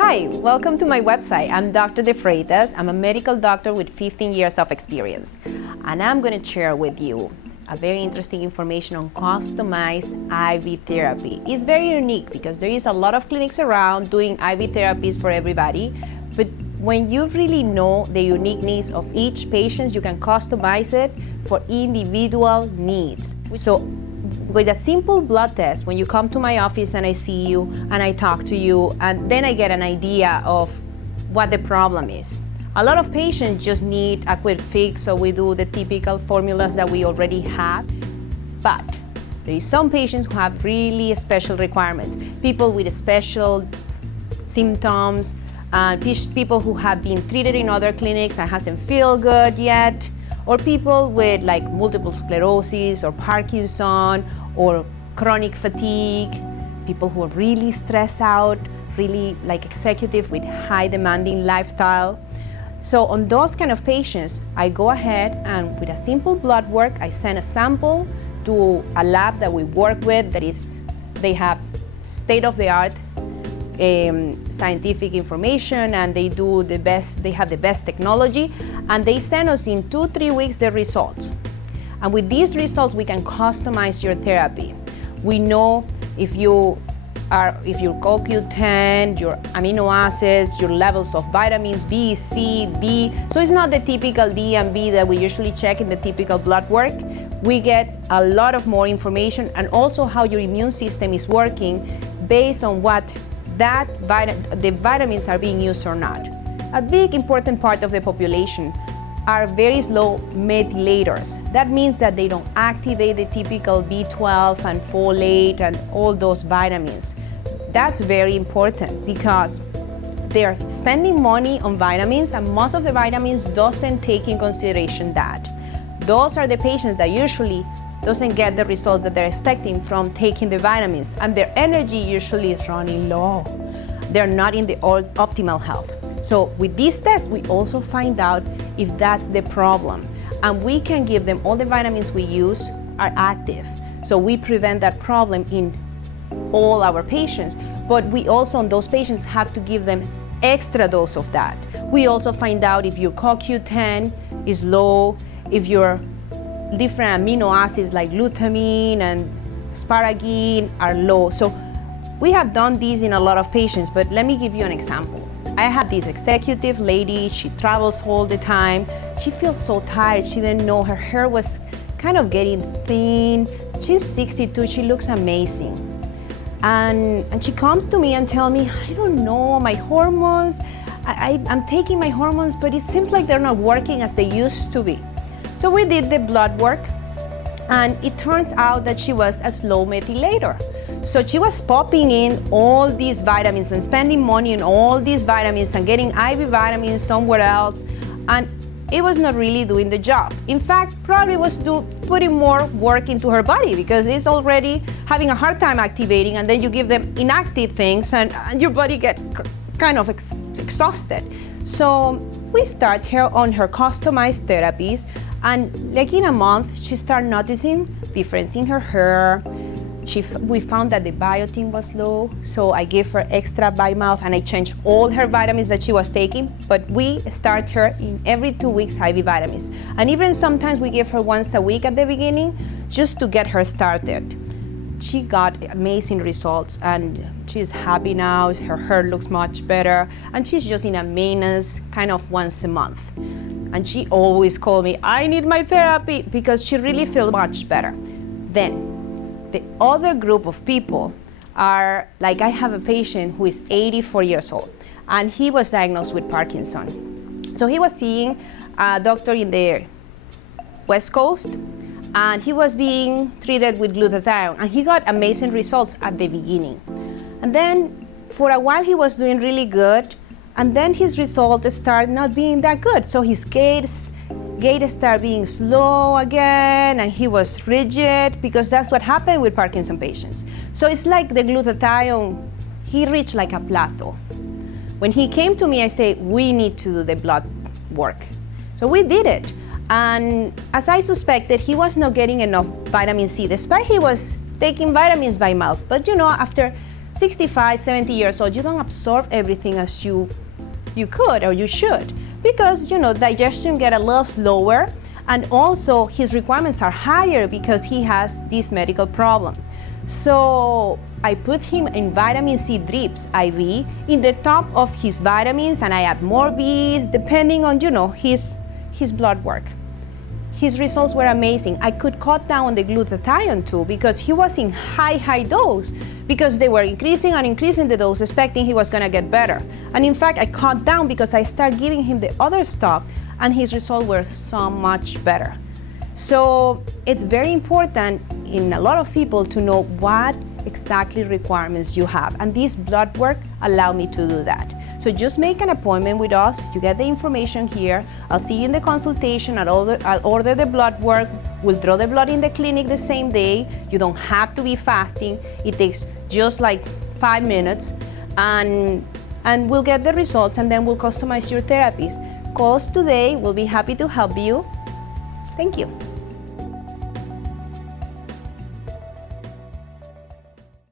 Hi, welcome to my website. I'm Dr. Defreitas. I'm a medical doctor with 15 years of experience. And I'm going to share with you a very interesting information on customized IV therapy. It's very unique because there is a lot of clinics around doing IV therapies for everybody. But when you really know the unique needs of each patient, you can customize it for individual needs. So with a simple blood test, when you come to my office and I see you and I talk to you, and then I get an idea of what the problem is. A lot of patients just need a quick fix, so we do the typical formulas that we already have. But there is some patients who have really special requirements. People with special symptoms, people who have been treated in other clinics and hasn't feel good yet, or people with like multiple sclerosis or Parkinson or chronic fatigue, people who are really stressed out, really like executive with high demanding lifestyle. So on those kind of patients, I go ahead and with a simple blood work, I send a sample to a lab that we work with they have state-of-the-art scientific information, and they have the best technology, and they send us in 2-3 weeks the results. And with these results, we can customize your therapy. We know if your CoQ10, your amino acids, your levels of vitamins B, C, D. So it's not the typical D and B that we usually check in the typical blood work. We get a lot of more information, and also how your immune system is working based on what the vitamins are being used or not. A big important part of the population are very slow methylators. That means that they don't activate the typical B12 and folate and all those vitamins. That's very important because they're spending money on vitamins, and most of the vitamins doesn't take in consideration that. Those are the patients that usually doesn't get the results that they're expecting from taking the vitamins, and their energy usually is running low. They're not in the optimal health. So with these tests, we also find out if that's the problem, and we can give them all the vitamins we use are active. So we prevent that problem in all our patients, but we also on those patients have to give them extra dose of that. We also find out if your CoQ10 is low, if your different amino acids like glutamine and asparagine are low. So we have done these in a lot of patients, but let me give you an example. I have this executive lady, she travels all the time. She feels so tired, she didn't know her hair was kind of getting thin. She's 62, she looks amazing. And she comes to me and tells me, I don't know, my hormones, I'm taking my hormones, but it seems like they're not working as they used to be. So we did the blood work, and it turns out that she was a slow methylator. So she was popping in all these vitamins and spending money on all these vitamins and getting IV vitamins somewhere else, and it was not really doing the job. In fact, probably was putting more work into her body because it's already having a hard time activating, and then you give them inactive things and your body gets kind of exhausted. So we start her on her customized therapies, and like in a month, she started noticing difference in her hair. We found that the biotin was low, so I gave her extra by mouth and I changed all her vitamins that she was taking, but we start her in every 2 weeks IV vitamins. And even sometimes we give her once a week at the beginning just to get her started. She got amazing results and she's happy now, her hair looks much better, and she's just in a maintenance kind of once a month. And she always called me, I need my therapy, because she really feels much better. Then, the other group of people are, like I have a patient who is 84 years old, and he was diagnosed with Parkinson. So he was seeing a doctor in the West Coast, and he was being treated with glutathione, and he got amazing results at the beginning. And then for a while he was doing really good, and then his results started not being that good. So his gait started being slow again, and he was rigid, because that's what happened with Parkinson patients. So it's like the glutathione, he reached like a plateau. When he came to me, I said, we need to do the blood work. So we did it. And as I suspected, he was not getting enough vitamin C, despite he was taking vitamins by mouth. But you know, after 65, 70 years old, you don't absorb everything as you could or you should, because digestion get a little slower, and also his requirements are higher because he has this medical problem. So I put him in vitamin C drips IV in the top of his vitamins, and I add more Bs depending on his blood work. His results were amazing. I could cut down on the glutathione too, because he was in high dose, because they were increasing and increasing the dose, expecting he was gonna get better. And in fact, I cut down because I started giving him the other stuff, and his results were so much better. So it's very important in a lot of people to know what exactly requirements you have, and this blood work allow me to do that. So just make an appointment with us. You get the information here. I'll see you in the consultation. I'll order the blood work. We'll draw the blood in the clinic the same day. You don't have to be fasting. It takes just like 5 minutes, and we'll get the results, and then we'll customize your therapies. Call us today. We'll be happy to help you. Thank you.